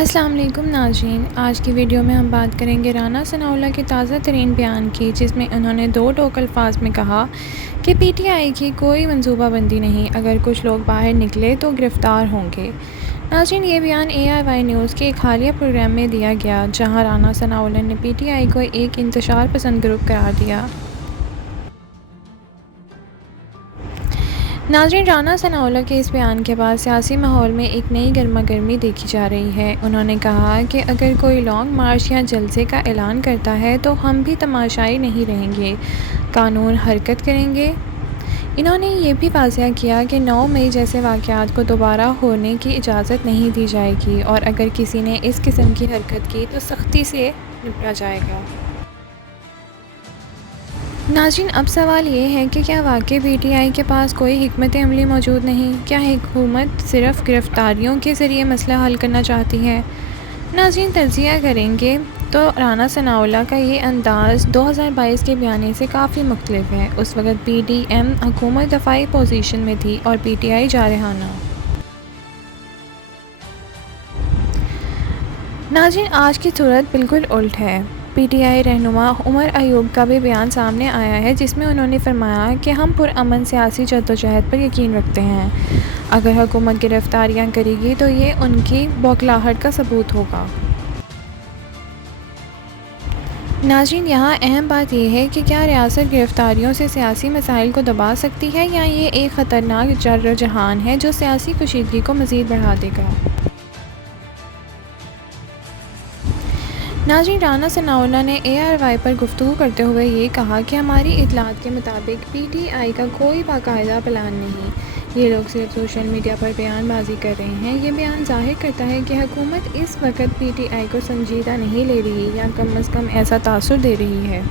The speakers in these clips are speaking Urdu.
السلام علیکم ناظرین، آج کی ویڈیو میں ہم بات کریں گے رانا ثناءاللہ کے تازہ ترین بیان کی، جس میں انہوں نے دو ٹوک الفاظ میں کہا کہ پی ٹی آئی کی کوئی منصوبہ بندی نہیں، اگر کچھ لوگ باہر نکلے تو گرفتار ہوں گے۔ ناظرین، یہ بیان AIY نیوز کے ایک حالیہ پروگرام میں دیا گیا، جہاں رانا ثناءاللہ نے پی ٹی آئی کو ایک انتشار پسند گروپ قرار دیا۔ ناظرین، رانا ثناءاللہ کے اس بیان کے بعد سیاسی ماحول میں ایک نئی گرما گرمی دیکھی جا رہی ہے۔ انہوں نے کہا کہ اگر کوئی لانگ مارچ یا جلسے کا اعلان کرتا ہے تو ہم بھی تماشائی نہیں رہیں گے، قانون حرکت کریں گے۔ انہوں نے یہ بھی واضح کیا کہ 9 مئی جیسے واقعات کو دوبارہ ہونے کی اجازت نہیں دی جائے گی، اور اگر کسی نے اس قسم کی حرکت کی تو سختی سے نپٹا جائے گا۔ ناظرین، اب سوال یہ ہے کہ کیا واقعی پی ٹی آئی کے پاس کوئی حکمت عملی موجود نہیں؟ کیا حکومت صرف گرفتاریوں کے ذریعے مسئلہ حل کرنا چاہتی ہے؟ ناظرین، تجزیہ کریں گے تو رانا ثناءاللہ کا یہ انداز 2022 کے بیانے سے کافی مختلف ہے۔ اس وقت پی ڈی ایم حکومت دفاعی پوزیشن میں تھی اور پی ٹی آئی جارحانہ۔ ناظرین، آج کی صورت بالکل الٹ ہے۔ پی ٹی آئی رہنما عمر ایوب کا بھی بیان سامنے آیا ہے، جس میں انہوں نے فرمایا کہ ہم پرامن سیاسی جدوجہد پر یقین رکھتے ہیں۔ اگر حکومت گرفتاریاں کرے گی تو یہ ان کی بوکھلاہٹ کا ثبوت ہوگا۔ ناظرین، یہاں اہم بات یہ ہے کہ کیا ریاست گرفتاریوں سے سیاسی مسائل کو دبا سکتی ہے، یا یہ ایک خطرناک جر جہان ہے جو سیاسی کشیدگی کو مزید بڑھا دے گا۔ ناظرین، رانا ثناءاللہ نے AIY پر گفتگو کرتے ہوئے یہ کہا کہ ہماری اطلاعات کے مطابق پی ٹی آئی کا کوئی باقاعدہ پلان نہیں، یہ لوگ صرف سوشل میڈیا پر بیان بازی کر رہے ہیں۔ یہ بیان ظاہر کرتا ہے کہ حکومت اس وقت پی ٹی آئی کو سنجیدہ نہیں لے رہی، یا کم از کم ایسا تاثر دے رہی ہے۔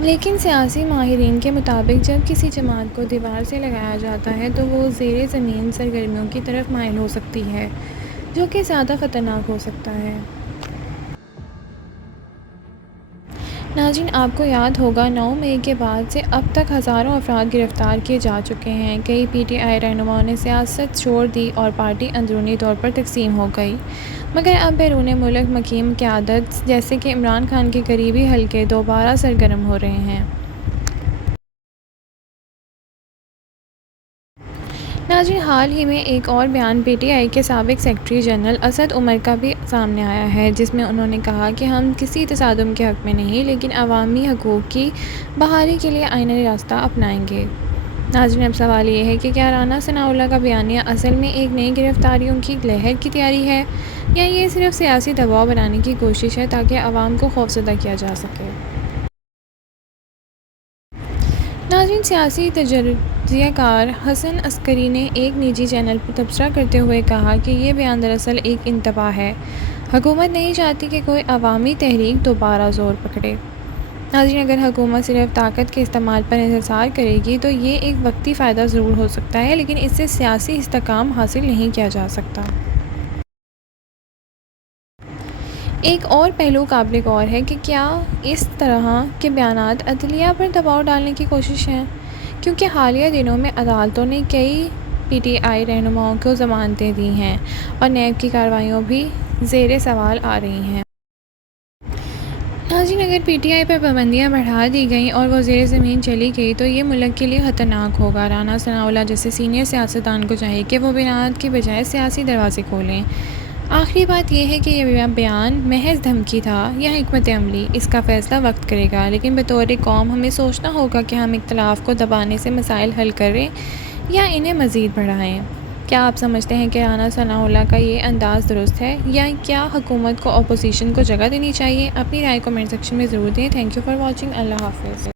لیکن سیاسی ماہرین کے مطابق جب کسی جماعت کو دیوار سے لگایا جاتا ہے تو وہ زیر زمین سرگرمیوں کی طرف مائل ہو سکتی ہے، جو کہ زیادہ خطرناک ہو سکتا ہے۔ ناظرین، آپ کو یاد ہوگا 9 مئی کے بعد سے اب تک ہزاروں افراد گرفتار کیے جا چکے ہیں۔ کئی پی ٹی آئی رہنماؤں نے سیاست چھوڑ دی اور پارٹی اندرونی طور پر تقسیم ہو گئی، مگر اب بیرون ملک مقیم قیادت جیسے کہ عمران خان کے قریبی حلقے دوبارہ سرگرم ہو رہے ہیں۔ ناظرین، حال ہی میں ایک اور بیان پی ٹی آئی کے سابق سیکرٹری جنرل اسد عمر کا بھی سامنے آیا ہے، جس میں انہوں نے کہا کہ ہم کسی تصادم کے حق میں نہیں، لیکن عوامی حقوق کی بحالی کے لیے آئینی راستہ اپنائیں گے۔ ناظرین، اب سوال یہ ہے کہ کیا رانا ثناءاللہ کا بیانیہ اصل میں ایک نئی گرفتاریوں کی لہر کی تیاری ہے، یا یہ صرف سیاسی دباؤ بنانے کی کوشش ہے تاکہ عوام کو خوفزدہ کیا جا سکے؟ ناظرین، سیاسی تجزیہ کار حسن عسکری نے ایک نجی چینل پر تبصرہ کرتے ہوئے کہا کہ یہ بیان دراصل ایک انتباہ ہے۔ حکومت نہیں چاہتی کہ کوئی عوامی تحریک دوبارہ زور پکڑے۔ ناظرین، اگر حکومت صرف طاقت کے استعمال پر انحصار کرے گی تو یہ ایک وقتی فائدہ ضرور ہو سکتا ہے، لیکن اس سے سیاسی استحکام حاصل نہیں کیا جا سکتا۔ ایک اور پہلو قابل غور ہے کہ کیا اس طرح کے بیانات عدلیہ پر دباؤ ڈالنے کی کوشش ہیں، کیونکہ حالیہ دنوں میں عدالتوں نے کئی پی ٹی آئی رہنماؤں کو ضمانتیں دی ہیں، اور نیب کی کارروائیاں بھی زیر سوال آ رہی ہیں۔ ناظرین، اگر پی ٹی آئی پر پابندیاں بڑھا دی گئیں اور وہ زیر زمین چلی گئی تو یہ ملک کے لیے خطرناک ہوگا۔ رانا ثناءاللہ جیسے سینئر سیاستدان کو چاہیے کہ وہ بیانات کی بجائے سیاسی دروازے کھولیں۔ آخری بات یہ ہے کہ یہ بیان محض دھمکی تھا یا حکمت عملی، اس کا فیصلہ وقت کرے گا، لیکن بطور قوم ہمیں سوچنا ہوگا کہ ہم اختلاف کو دبانے سے مسائل حل کریں یا انہیں مزید بڑھائیں۔ کیا آپ سمجھتے ہیں کہ رانا ثناءاللہ کا یہ انداز درست ہے، یا کیا حکومت کو اپوزیشن کو جگہ دینی چاہیے؟ اپنی رائے کمنٹ سیکشن میں ضرور دیں۔ Thank you for watching. اللہ حافظ۔